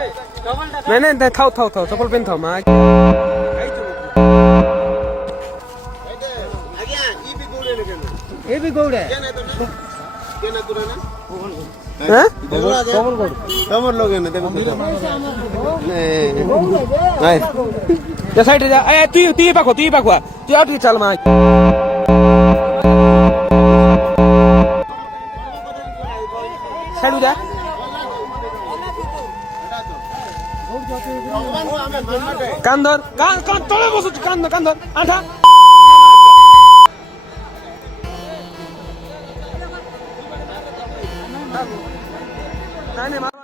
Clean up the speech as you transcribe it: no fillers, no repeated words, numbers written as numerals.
नहीं नहीं थाओ थाओ थाओ चप्पल पेन थाओ मां ये भी गौड़ है हैं कमर लोग हैं देखो नहीं ये साइड जा ए तू पाखो तू आउट चल मां साइड जा কান্দর কান তলে বসে কান্দর আঠা নাই